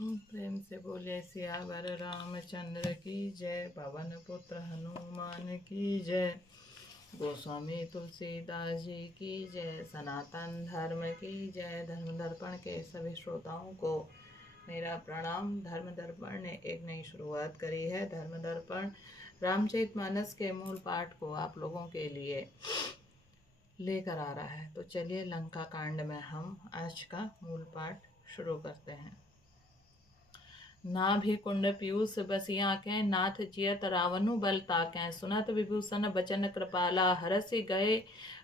प्रेम से बोले सियावर रामचंद्र की जय, पवन पुत्र हनुमान की जय, गोस्वामी तुलसीदास जी की जय, सनातन धर्म की जय। धर्म दर्पण के सभी श्रोताओं को मेरा प्रणाम। धर्म दर्पण ने एक नई शुरुआत करी है। धर्म दर्पण रामचरितमानस के मूल पाठ को आप लोगों के लिए लेकर आ रहा है। तो चलिए लंका कांड में हम आज का मूल पाठ शुरू करते हैं। नाभि कुंड पीयूष बसिया के, नाथ जियत रावनु बल ताकै, सुनत विभूषण बचन कृपाला, हरसि गए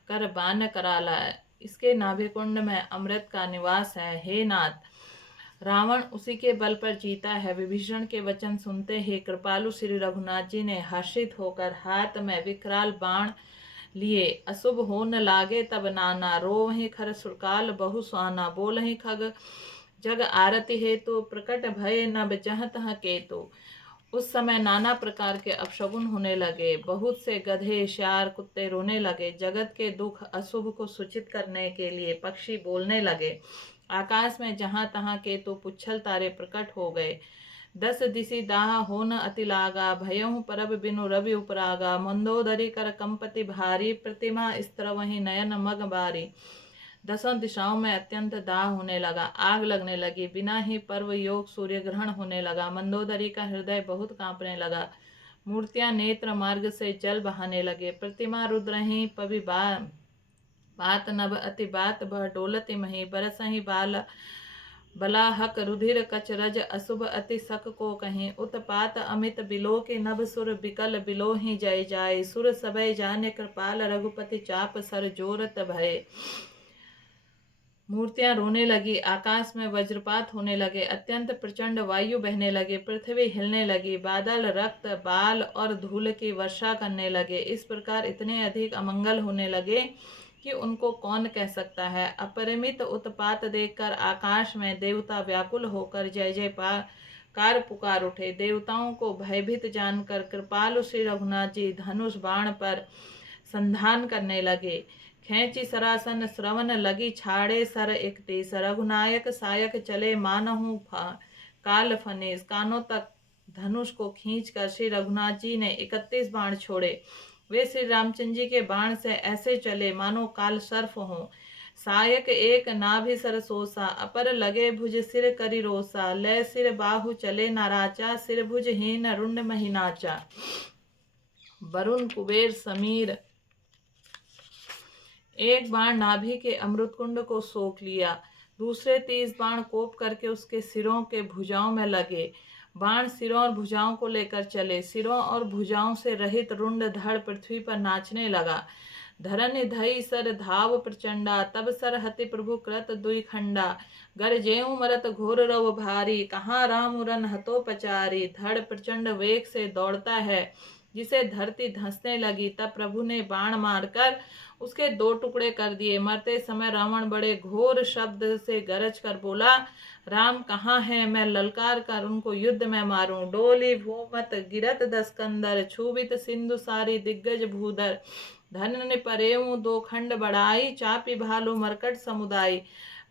कर बान कराला। इसके नाभि कुंड में अमृत का निवास है। हे नाथ, रावण उसी के बल पर जीता है। विभीषण के वचन सुनते ही कृपालु श्री रघुनाथ जी ने हर्षित होकर हाथ में विकराल बाण लिए। अशुभ हो न लागे तब नाना, रोवहि खर सुरकाल बहु सुहाना, बोलहि खग जग आरती हेतु, प्रकट भय नभ जहाँ तहाँ केतु। उस समय नाना प्रकार के अपशगुन होने लगे। बहुत से गधे श्यार कुत्ते रोने लगे। जगत के दुख अशुभ को सूचित करने के लिए पक्षी बोलने लगे। आकाश में जहाँ तहाँ केतु पुच्छल तारे प्रकट हो गए। 10 दिशि दाह होन अति लागा, भयहु परब बिनु रवि उपरागा, मंदोदरी कर कंपति भारी, प्रतिमा स्त्रवहि नयन मग बारी। 10 दिशाओं में अत्यंत दाह होने लगा, आग लगने लगी। बिना ही पर्व योग सूर्य ग्रहण होने लगा। मंदोदरी का हृदय बहुत कांपने लगा। मूर्तियां नेत्र मार्ग से जल बहाने लगे। प्रतिमा रुद्र ही पवि बात नभ अति बात बह डोलति मही, बरसहि बाल बलाहक रुधिर कच रज, अशुभ अति सक को कहीं, उत्पात अमित बिलो के नभ सुर बिकल बिलो ही जय जाय, सुर सभय जाने कृपाल रघुपति चाप सर जोरत भय। मूर्तियां रोने लगी। आकाश में वज्रपात होने लगे। अत्यंत प्रचंड वायु बहने लगे। पृथ्वी हिलने लगी। बादल रक्त बाल और धूल की वर्षा करने लगे। इस प्रकार इतने अधिक अमंगल होने लगे कि उनको कौन कह सकता है। अपरिमित उत्पात देखकर आकाश में देवता व्याकुल होकर जय जयकार पुकार उठे। देवताओं को भयभीत जानकर कृपालु श्री रघुनाथ जी धनुष बाण पर संधान करने लगे। खेची सरासन श्रवण लगी छाड़े सर 31, रघुनायक सायक चले मानहु काल फनेस। कानों तक धनुष को खींचकर श्री रघुनाथ जी ने 31 बाण छोड़े। वे श्री रामचंद्र जी के बाण से ऐसे चले मानो काल सर्फ हो। सायक एक नाभि सरसोसा, अपर लगे भुज सिर करी रोसा, लय सिर बाहु चले नाराचा, सिर भुज हीन रुंड महिनाचा। वरुण कुबेर समीर एक बाण नाभि के अमृत कुंड को सोख लिया। दूसरे 30 बाण कोप करके उसके सिरों के भुजाओं में लगे। बाण सिरों और भुजाओं को लेकर चले। सिरों और भुजाओं से रहित रुंड धड़ पृथ्वी पर नाचने लगा। धरन धई सर धाव प्रचंडा, तब सर हति प्रभु कृत दुई खंडा, गर जेऊ मरत घोर रव भारी, कहाँ राम रन हतो पचारी। धड़ प्रचंड वेग से दौड़ता है, जिसे धरती धंसने लगी। तब प्रभु ने बाण मारकर उसके 2 टुकड़े कर दिए। मरते समय रावण बड़े घोर शब्द से गरज कर बोला, राम कहाँ है, मैं ललकार कर उनको युद्ध में मारूं। डोली भूमत गिरत 10 कंदर, छूबित सिंधु सारी दिग्गज भूधर, धन परेऊ 2 खंड बढ़ाई, चापी भालू मरकट समुदाय।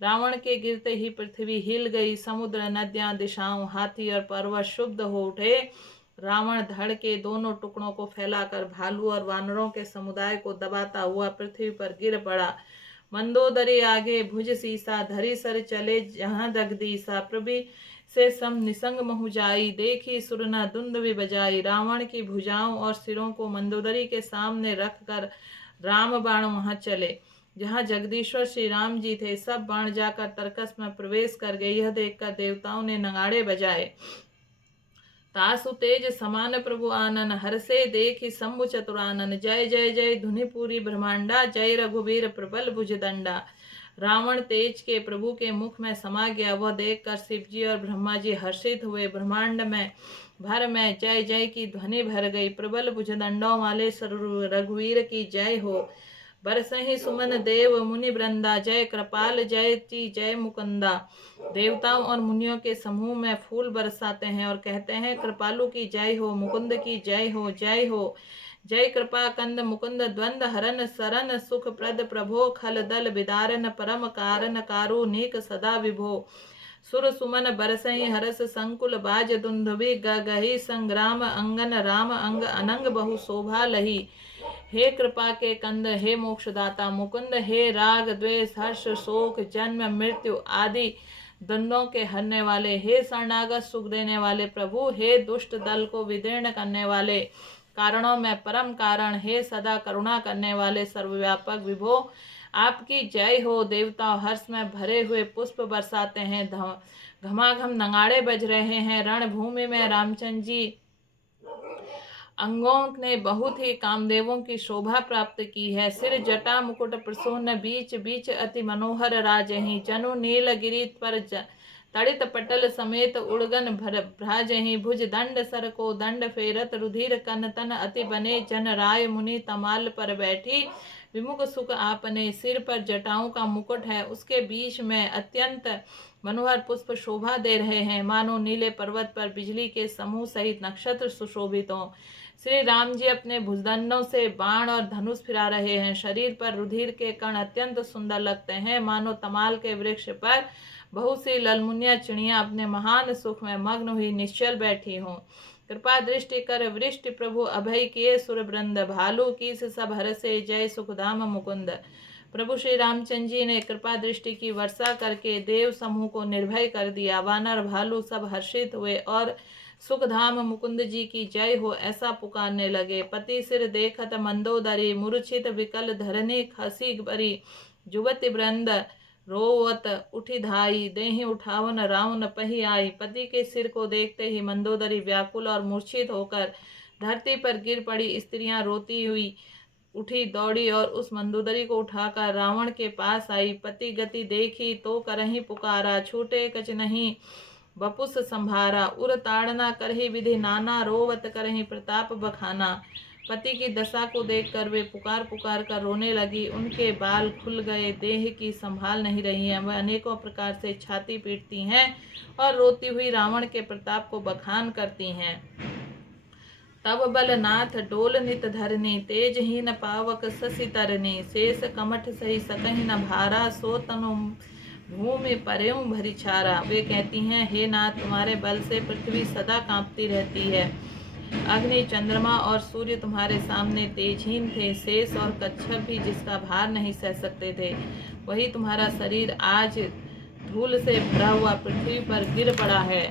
रावण के गिरते ही पृथ्वी हिल गई। समुद्र नदियां दिशाओं हाथी और पर्वत शुद्ध हो उठे। रावण धड़ के दोनों टुकड़ों को फैलाकर भालू और वानरों के समुदाय को दबाता हुआ पृथ्वी पर गिर पड़ा। मंदोदरी आगे भुज सीसा, धरी सर चले जहां जगदीसा, प्रभु से सम निसंग महु जाई, देखी सुरना दुंदुभि बजाई। रावण की भुजाओं और सिरों को मंदोदरी के सामने रखकर राम बाण वहां चले जहाँ जगदीश्वर श्री राम जी थे। सब बाण जाकर तरकस में प्रवेश कर गए। यह देखकर देवताओं ने नगाड़े बजाए। तासु तेज समान प्रभु आनन, हर्षे देखि शंभु चतुरानन, जय जय जय धुनि पूरी ब्रह्मांडा, जय रघुवीर प्रबल भुजदंडा। रावण तेज के प्रभु के मुख में समा गया। वह देखकर शिव जी और ब्रह्मा जी हर्षित हुए। ब्रह्मांड में भर में जय जय की ध्वनि भर गई। प्रबल भुजदंडों वाले रघुवीर की जय हो। बरसहि सुमन देव मुनि वृंदा, जय कृपाल जय ची जय मुकुंदा। देवताओं और मुनियों के समूह में फूल बरसाते हैं और कहते हैं, कृपालु की जय हो, मुकुंद की जय हो, जय हो। जय कृपा कंद मुकुंद द्वंद हरन, सरन सुख प्रद प्रभो, खल दल विदारन, परम कारण कारुणिक सदा विभो। सुर सुमन बरसई हरस संकुल बाज दुंदुभि गगहि संग्राम अंगन राम अंग अनंग बहु शोभा लही। हे कृपा के कंद, हे मोक्षदाता मुकुंद, हे राग द्वेष हर्ष शोक जन्म मृत्यु आदि दंडों के हरने वाले, हे शरणागत सुख देने वाले प्रभु, हे दुष्ट दल को विदीर्ण करने वाले, कारणों में परम कारण, हे सदा करुणा करने वाले सर्वव्यापक विभो, आपकी जय हो। देवता हर्ष में भरे हुए पुष्प बरसाते हैं, घमाघम नगाड़े बज रहे हैं। रणभूमि में रामचंद्र जी अंगों ने बहुत ही कामदेवों की शोभा प्राप्त की है। सिर जटा मुकुट प्रसून्न बीच बीच अति मनोहर राजहि। जनु नीलगिरि पर तड़ित पटल समेत उड़गन भ्राजहि। भुज दंड सर को दंड फेरत रुधिर कन तन अति बने। जन राय मुनि तमाल पर बैठी विमुख सुख आपने। सिर पर जटाओं का मुकुट है, उसके बीच में अत्यंत मनोहर पुष्प शोभा दे रहे हैं, मानो नीले पर्वत पर बिजली के समूह सहित नक्षत्र सुशोभित हों। श्री राम जी अपने भुजदंडों से बाण और धनुष फिरा रहे हैं। शरीर पर रुधिर के कण अत्यंत सुंदर लगते हैं, मानो तमाल के वृक्ष पर बहुत सी ललमुनिया चिड़ियां अपने महान सुख में मग्न हुई निश्चल बैठी हों। कृपा दृष्टि कर वृष्टि प्रभु अभय किए सुरवृंद। भालू कीस सब हरसे जय सुखधाम मुकुंद। प्रभु श्री रामचंद्र जी ने कृपा दृष्टि की वर्षा करके देव समूह को निर्भय कर दिया। वानर भालू सब हर्षित हुए और सुखधाम मुकुंद जी की जय हो ऐसा पुकारने लगे। पति सिर देखत मंदोदरी, मूर्छित विकल धरनी खसी बरी। जुवति वृंद रोवत उठी धाई, देहि उठावन रावण पही आई। पति के सिर को देखते ही मंदोदरी व्याकुल और मूर्छित होकर धरती पर गिर पड़ी। स्त्रियां रोती हुई उठी दौड़ी और उस मंदोदरी को उठाकर रावण के पास आई। पति गति देखी तो करही पुकारा, छूटे कछ नहीं बपुस संभारा। उर ताड़ना करही विधि नाना, रोवत करही प्रताप बखाना। पति की दशा को देखकर वे पुकार पुकार कर रोने लगी। उनके बाल खुल गए, देह की संभाल नहीं रही है। वह अनेकों प्रकार से छाती पीटती हैं और रोती हुई रावण के प्रताप को बखान करती हैं। तब बलनाथ डोल नित धरनी, तेजहीन पावक शशि तरनी। शेष कमठ सही सकहि न भारा, सो तनु भूमि परेऊ भरी छारा। वे कहती हैं, हे नाथ, तुम्हारे बल से पृथ्वी सदा कांपती रहती है। अग्नि चंद्रमा और सूर्य तुम्हारे सामने तेजहीन थे। शेष और कच्छप भी जिसका भार नहीं सह सकते थे, वही तुम्हारा शरीर आज धूल से भरा हुआ पृथ्वी पर गिर पड़ा है।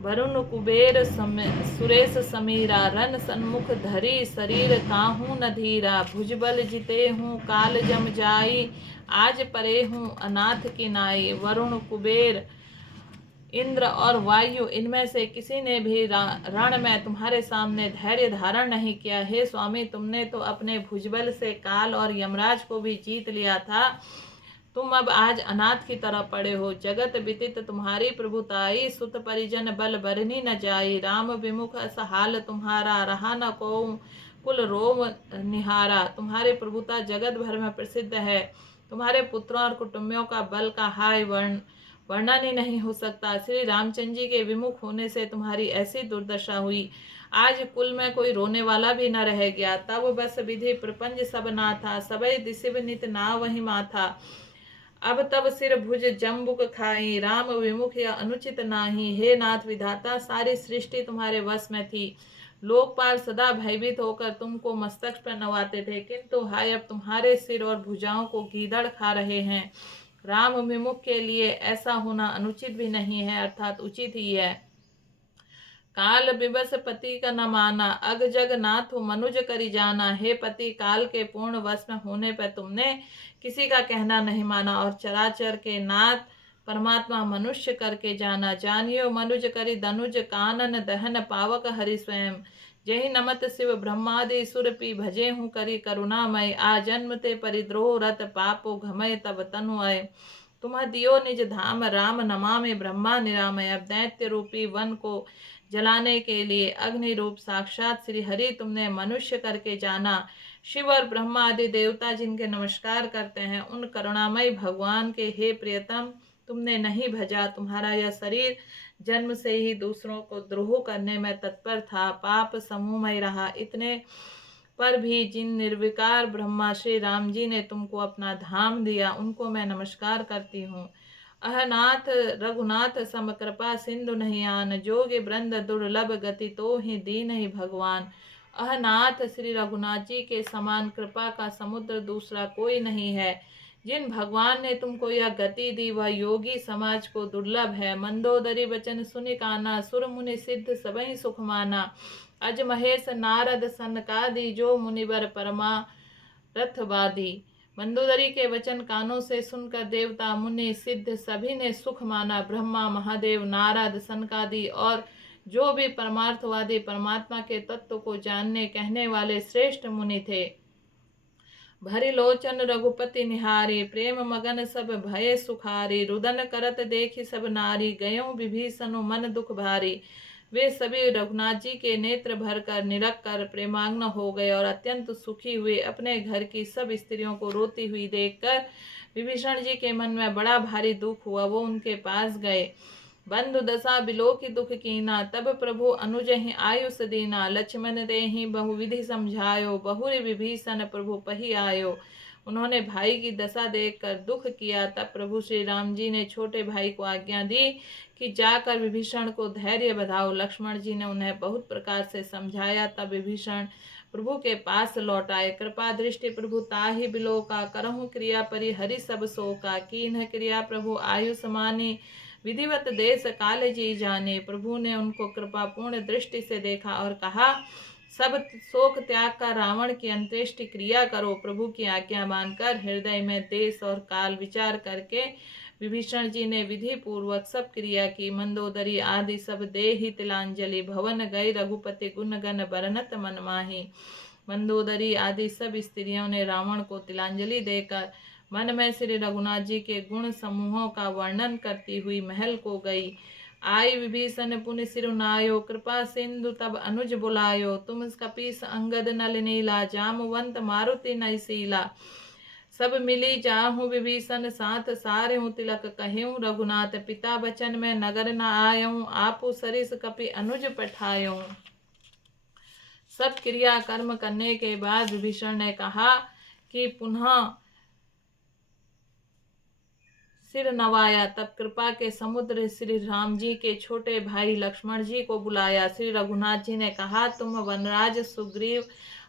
वरुण कुबेर सुरेश समीरा, रन सन्मुख धरी शरीर काहू न धीरा। भुजबल जिते हूँ काल जम जाई, आज परे हूँ अनाथ की नाई। वरुण कुबेर इंद्र और वायु, इनमें से किसी ने भी रण में तुम्हारे सामने धैर्य धारण नहीं किया। हे स्वामी, तुमने तो अपने भुजबल से काल और यमराज को भी जीत लिया था। तुम अब आज अनाथ की तरह पड़े हो। जगत विदित तुम्हारी प्रभुताई, सुत परिजन बल बरनी न जाई। राम विमुख असहाल तुम्हारा, रहा न को कुल रोम निहारा। तुम्हारी प्रभुता जगत भर में प्रसिद्ध है। तुम्हारे पुत्रों और कुटुंबियों का बल का हाय वर्णन ही नहीं हो सकता। श्री रामचंद्र जी के विमुख होने से तुम्हारी ऐसी दुर्दशा हुई। आज कुल में कोई रोने वाला भी न रह गया। तब बस विधि प्रपंच सब ना था, सबई दिसिब नित ना वही माथा। अब तब सिर भुज जम्बुक खाई, राम विमुख या अनुचित नाही। हे नाथ विधाता, सारी सृष्टि तुम्हारे वश में थी। लोकपाल सदा भयभीत होकर तुमको मस्तक पर नवाते थे, किंतु हाय अब तुम्हारे सिर और भुजाओं को गीदड़ खा रहे हैं। राम विमुख के लिए ऐसा होना अनुचित भी नहीं है, अर्थात उचित ही है। काल बिबस पति का न माना, अग जग नाथ मनुज करी जाना। हे पति, काल के पूर्ण वश में होने पर तुमने किसी का कहना नहीं माना और चराचर के नाथ परमात्मा मनुष्य करके जाना। जानियो मनुज करी दनुज, कानन दहन पावक हरि स्वयं। जही नमत शिव ब्रह्मादि सुर पी, भजे हूँ करी करुणामय। आ जन्म ते परिद्रोह रत, पापो घमय तब तनु आय। तुम दियो निज धाम, राम नमामि ब्रह्मा निरामय। अब दैत्य रूपी वन को जलाने के लिए अग्नि रूप साक्षात श्री हरि तुमने मनुष्य करके जाना। शिव और ब्रह्मा आदि देवता जिनके नमस्कार करते हैं, उन करुणामय भगवान के हे प्रियतम तुमने नहीं भजा। तुम्हारा यह शरीर जन्म से ही दूसरों को द्रोह करने में तत्पर था, पाप समूहमय रहा। इतने पर भी जिन निर्विकार ब्रह्मा श्री राम जी ने तुमको अपना धाम दिया, उनको मैं नमस्कार करती हूँ। अहनाथ रघुनाथ सम कृपा सिंधु नहीं आन, जोगे वृंद दुर्लभ गति तो ही दीन ही भगवान। अहनाथ श्री रघुनाथ जी के समान कृपा का समुद्र दूसरा कोई नहीं है। जिन भगवान ने तुमको यह गति दी वह योगी समाज को दुर्लभ है। मंदोदरी वचन सुनि काना, सुर मुनि सिद्ध सबहि सुख माना। अज महेश नारद सनकादि, जो मुनिवर परमा रथवादी। मंदोदरी के वचन कानों से सुनकर देवता मुनि सिद्ध सभी ने सुख माना। ब्रह्मा महादेव नारद सनकादि और जो भी परमार्थवादी परमात्मा के तत्व को जानने कहने वाले श्रेष्ठ मुनि थे। भरी लोचन रघुपति निहारी, प्रेम मगन सब भय सुखारी। रुदन करत देखी सब नारी, गयों विभीषण मन दुख भारी। वे सभी रघुनाथ जी के नेत्र भरकर निरख कर प्रेमाग्न हो गए और अत्यंत सुखी हुए। अपने घर की सब स्त्रियों को रोती हुई देखकर विभीषण जी के मन में बड़ा भारी दुख हुआ। वो उनके पास गए। बंधु दशा बिलोकी दुख कीना, तब प्रभु अनुज ही आयुष दीना। लक्ष्मण रे ही बहुविधि समझायो, बहुरी विभीषण प्रभु पही आयो। उन्होंने भाई की दशा देखकर दुख किया। तब प्रभु श्री राम जी ने छोटे भाई को आज्ञा दी कि जाकर विभीषण को धैर्य बधाओ। लक्ष्मण जी ने उन्हें बहुत प्रकार से समझाया। तब विभीषण प्रभु के पास लौट आए। कृपा दृष्टि प्रभु ताहि बिलोका, करहु क्रिया परि हरि सब शोका। कीन्ह क्रिया प्रभु आयुष मानी, विधिवत देश काल जी जाने। प्रभु ने उनको कृपा पूर्ण दृष्टि से देखा और कहा, सब शोक त्याग कर रावण की अंत्येष्टि क्रिया करो। प्रभु की आज्ञा मानकर हृदय में देश और काल विचार करके विभीषण जी ने विधि पूर्वक सब क्रिया की। मंदोदरी आदि सब देहि तिलांजलि, भवन गई रघुपति गुण गण बरनत मन माही। मंदोदरी आदि सब स्त्रियों ने रावण को तिलांजलि देकर मन में श्री रघुनाथ जी के गुण समूहों का वर्णन करती हुई महल को गई। आई विभीषण पुनि सिरुनायो, कृपा सिंधु तब अनुज बुलायो। तुम कपीस अंगद नल नीला, जामवंत मारुति नैशीला। सब मिली जाहूँ विभीषण साथ, सारे हूँ तिलक कहेऊँ रघुनाथ। पिता बचन में नगर न आयऊँ, आपु सरिस कपि अनुज पठायूँ। सब क्रिया कर्म करने के बाद विभीषण ने कहा कि पुनः सिर नवाया। तब कृपा के समुद्र श्री राम जी के छोटे भाई लक्ष्मण जी को बुलाया। श्री रघुनाथ जी ने कहा, तुम वनराज सुग्रीव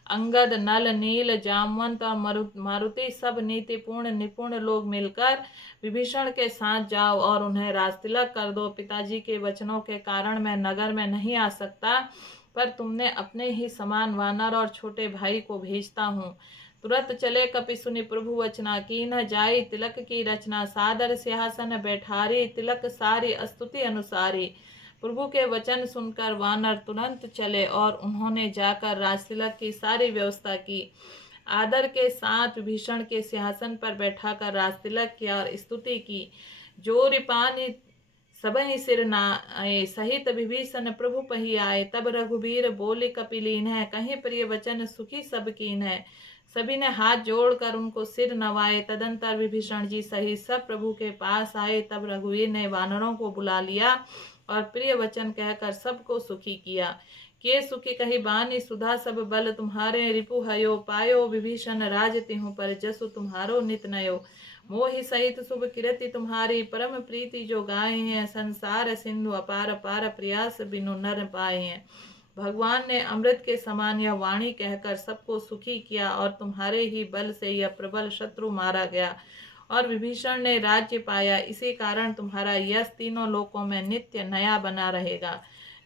अंगद नल नील जामवंत और मारुति सब नीतिपूर्ण निपुण लोग मिलकर विभीषण के साथ जाओ और उन्हें राजतिलक कर दो। पिताजी के वचनों के कारण मैं नगर में नहीं आ सकता, पर तुमने अपने ही समान वानर और छोटे भाई को भेजता हूँ। तुरंत चले कपि सुनि प्रभु वचना, कीन्ह जाई तिलक की रचना। सादर सिंहासन बैठारी, तिलक सारी स्तुति अनुसारी। प्रभु के वचन सुनकर वानर तुरंत चले और उन्होंने जाकर राजतिलक की सारी व्यवस्था की। आदर के साथ विभीषण के सिंहासन पर बैठाकर राजतिलक किया और स्तुति की। जोरि पानी सबहि सिर नाए, सहित विभीषण प्रभु पही आए। तब रघुबीर बोले कपिलीन है, कहीं प्रिय वचन सुखी सब कीन है। सभी ने हाथ जोड़कर उनको सिर नवाए। तदंतर विभीषण जी सहित सब प्रभु के पास आए। तब रघुवीर ने वानरों को बुला लिया और प्रिय वचन कहकर सबको सुखी किया। के सुखी कही बानी सुधा, सब बल तुम्हारे रिपु हयो। पायो विभीषण राज तिहु पर, जसु तुम्हारो नित नयो। मोहि सहित शुभ कीर्ति तुम्हारी, परम प्रीति जो गाये हैं। संसार सिंधु अपार पार, प्रयास बिनु नर पाए हैं। भगवान ने अमृत के समान यह वाणी कहकर सबको सुखी किया और तुम्हारे ही बल से यह प्रबल शत्रु मारा गया और विभीषण ने राज्य पाया। इसी कारण तुम्हारा यश तीनों लोकों में नित्य नया बना रहेगा।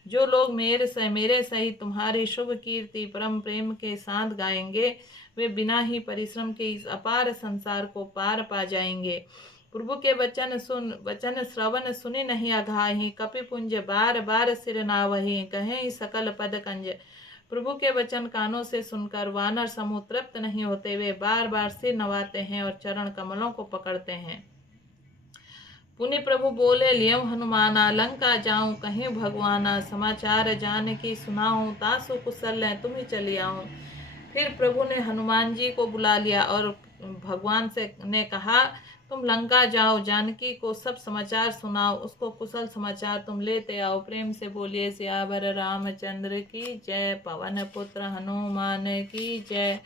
जो लोग मेरे सहित तुम्हारी शुभ कीर्ति परम प्रेम के साथ गाएंगे, वे बिना ही परिश्रम के इस अपार संसार को पार पा जाएंगे। प्रभु के वचन श्रवण सुनि नहीं अघाही, कपिपुंज बार बार सिर नावही। कहें सकल पद कंज, प्रभु के वचन कानों से सुनकर वानर समूह तृप्त नहीं होते। वे बार बार सिर नवाते हैं और चरण कमलों को पकड़ते हैं। पुनि प्रभु बोले लियौ हनुमाना, लंका जाऊं कहीं भगवाना। समाचार जान की सुनाऊं, तासु कुशल तुम ही चली आऊं। फिर प्रभु ने हनुमान जी को बुला लिया और भगवान से ने कहा, तुम लंका जाओ, जानकी को सब समाचार सुनाओ, उसको कुशल समाचार तुम लेते आओ। प्रेम से बोलिए सियावर रामचंद्र की जय। पवन पुत्र हनुमान की जय।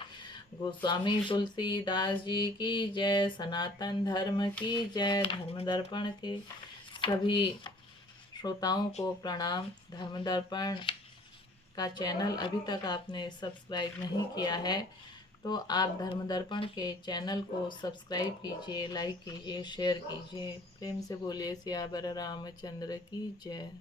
गोस्वामी तुलसीदास जी की जय। सनातन धर्म की जय। धर्म दर्पण के सभी श्रोताओं को प्रणाम। धर्म दर्पण का चैनल अभी तक आपने सब्सक्राइब नहीं किया है तो आप धर्म दर्पण के चैनल को सब्सक्राइब कीजिए, लाइक कीजिए, शेयर कीजिए। प्रेम से बोलिए सियावर रामचंद्र की जय।